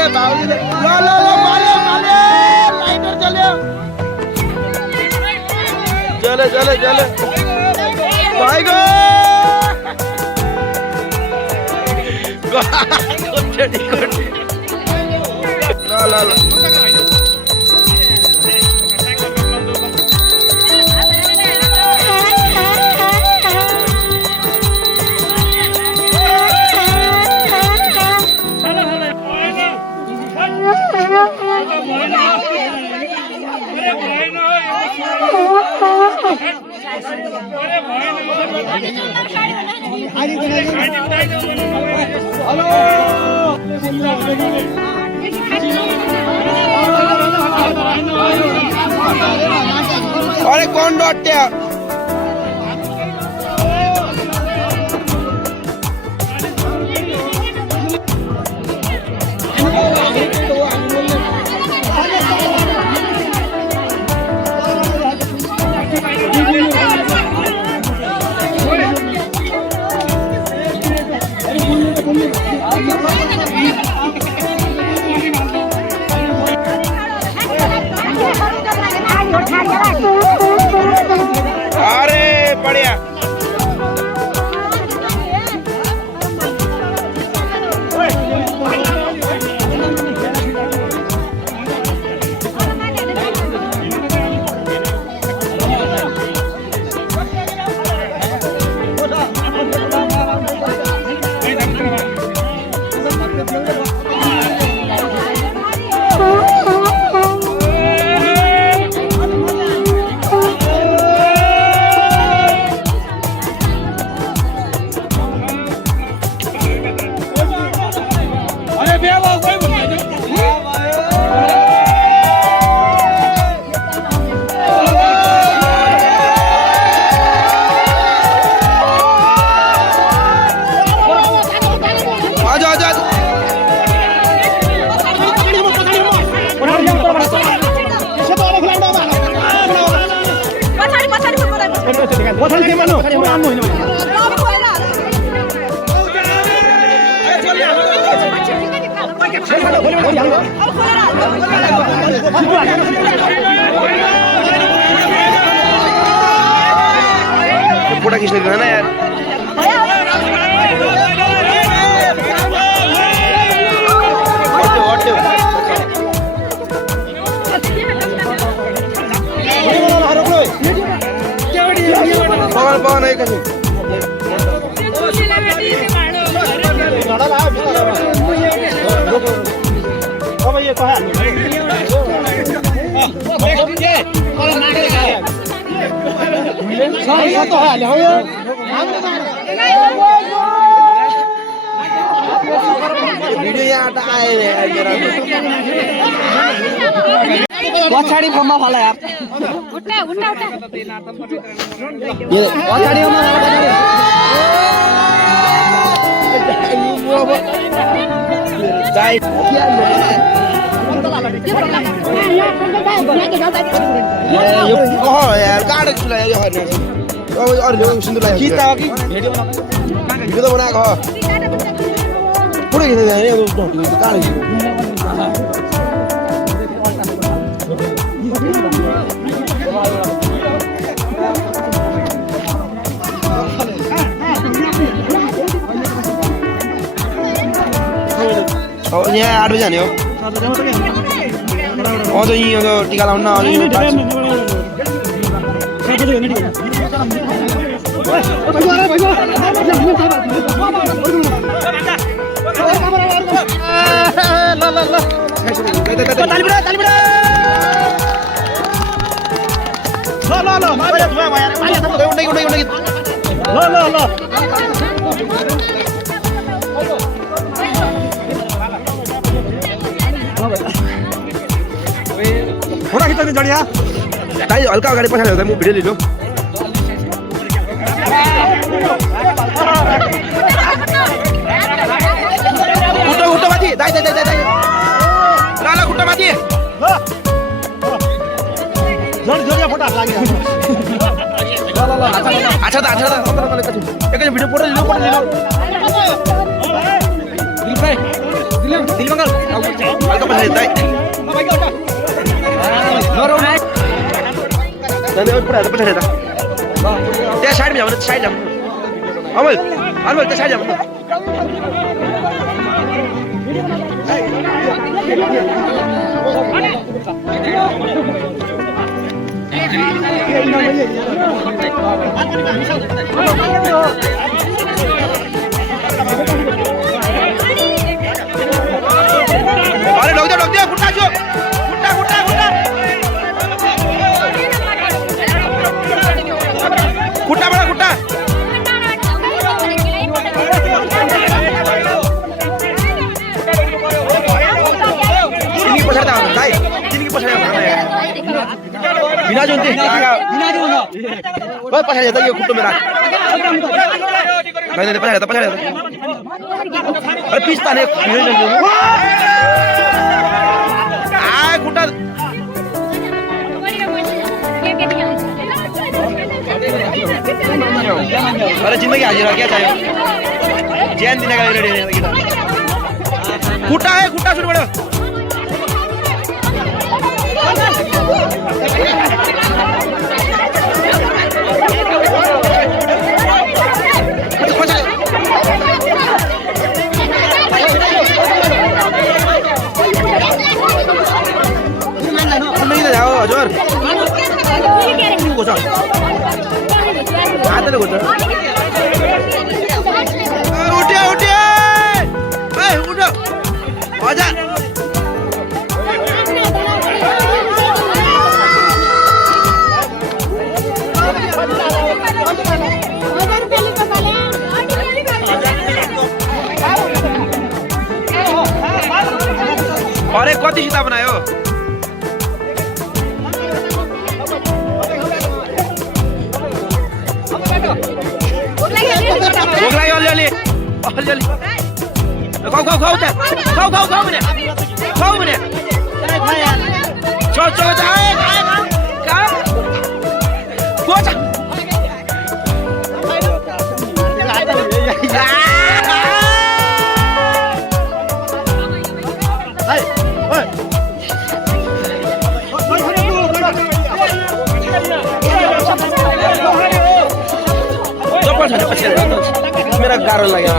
भाऊजीले भाऊजीले लो लो लो माले माले lighter चल्यो चले चले चले भाई गो कोठी कोठी लो लो लो अरे कौन डॉटे अरे बढ़िया फोटा खींचने का ना यार पवन एक भिडियो यहाँ आए पछाडि फर्ममा फला यार उठ्टा उठ्टा उठ्टा ये पछाडि फर्ममा जाई यो कह यार गाडे खुला यो हर्ने अब अरले सुन्दर लाग्यो किता कि भिडियो त बनाएको हो पुरै खिच्दै जाने यो गाडे यहाँ 8 बजे जाने हो अझ यहीँ टिका लाउन फोटा खिच्दै जडिया दाइ हल्का अगाडि पछाडि हुँदा म भिडियो लिनु उठो उठो माथि दाइ दाइ दाइ दाइ ल ल उठो माथि जड जडिया फोटा लाग्यो ल ल ल अच्छा त एकैछिन भिडियो फोटो लिनु दिल भाइ Agak pasal itu. Nanti aku pernah pasal itu. Dia side jam, side jam. Amal, dia side jam. अरे लोग दे कुत्ता जो कुत्ता बड़ा कुत्ता जिंदगी पछाडा बिना जोन्ते बस पछाडा जाता यो कुट्टो मेरा नहीं पछाडा अरे पीस ताने आ कुट्टा अरे जिंदगी हाजिर क्या चाहिए जैन दिन का रेडी है कुट्टा है कुट्टा सुन बड़ा नहीं जाओ जोर गोचा आता गोचा उठिए ए उठो आजा अरे कति सीता बनायो भोग्लायो अलि खाऊ भने चो गोचा मेरा गारो लगा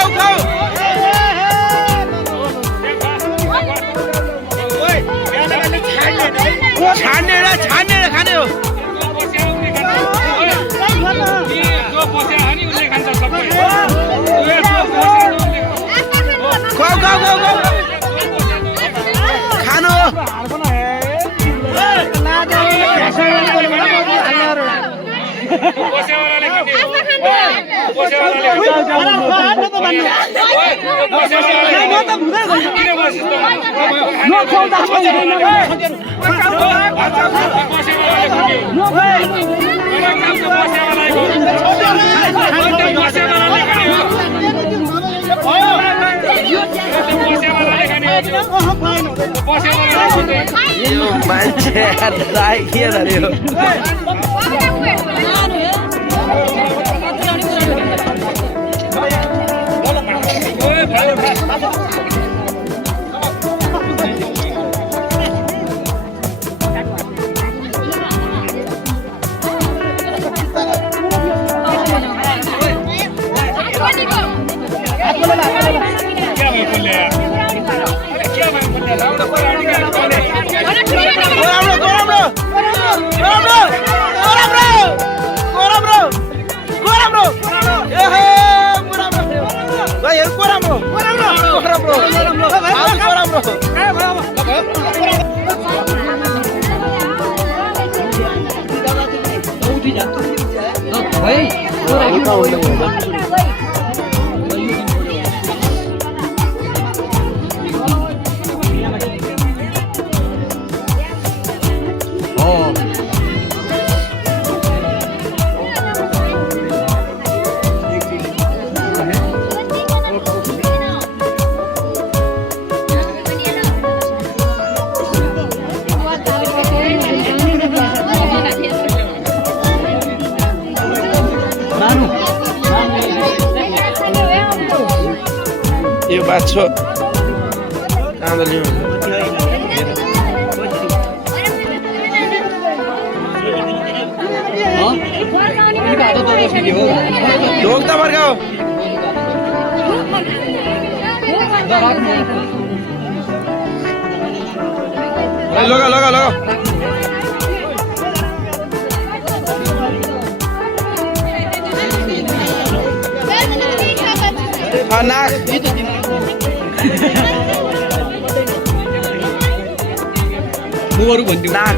खाऊ छान्ने खाने हो खानो मान्छे के धर्यो पाँच ढोक त फर्काऊ लगा लगा लगा नाक मुहरू भन्थ्यो नाक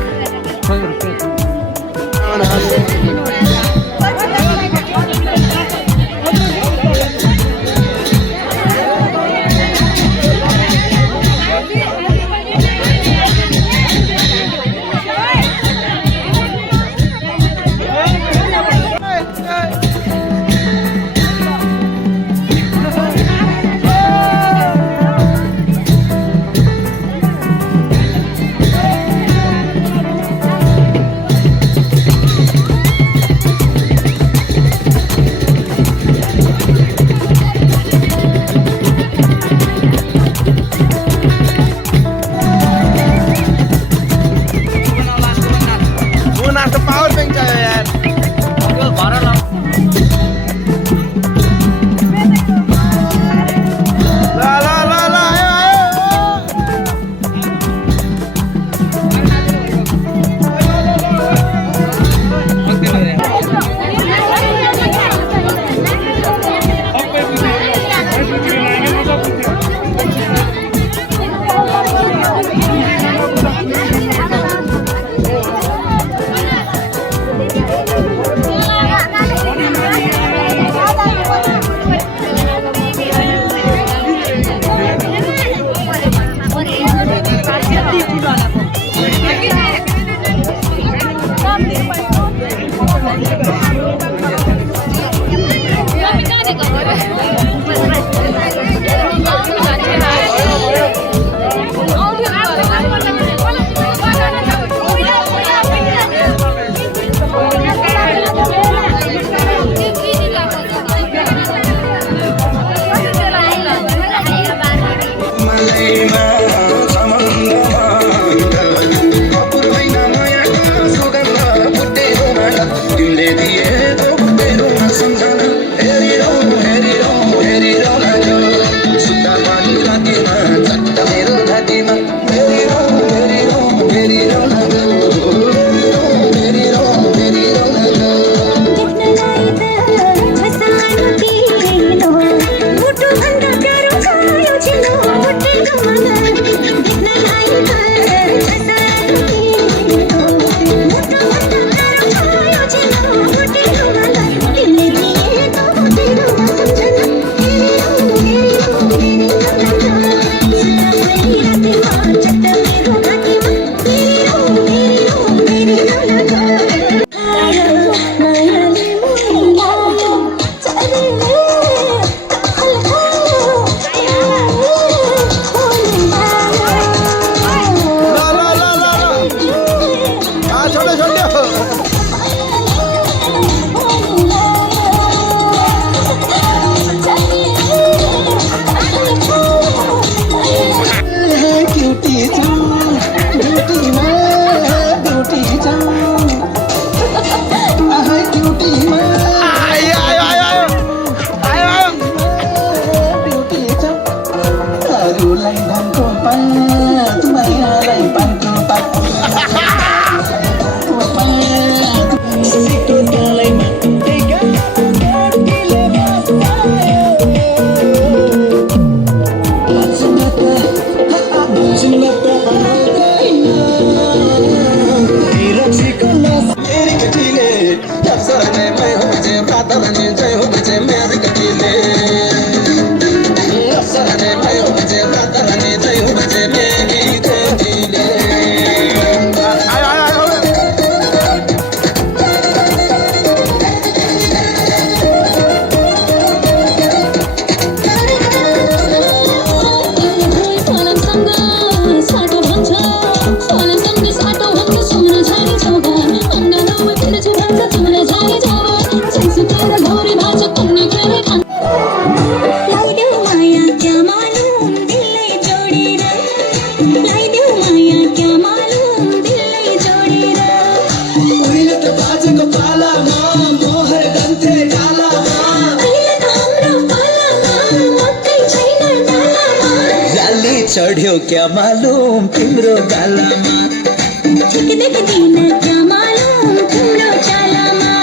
Saturday, my home, चढ्यो क्या मालुम तिम्रो गालामा देख्दिन क्या मालुम तिम्रो चालामा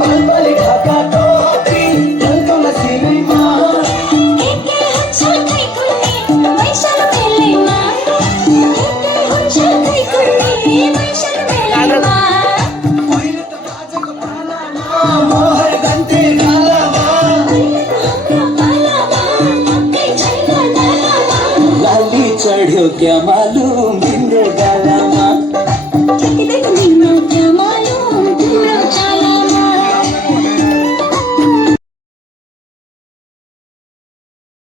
पलपली ढाका टोपी लल्कोला सिलैमा एके हुन्छ खै कुर्ने वैशाल मेलैमा एके हुन्छ खै कुर्ने वैशाल मेलैमा पहिले त बाजेको पालामा मोहर गन्थे गालामा हाम्रो पालामा पक्कै छैन गालामा लाली चढ्यो क्या मालुम तिम्रो गालामा देख्दिन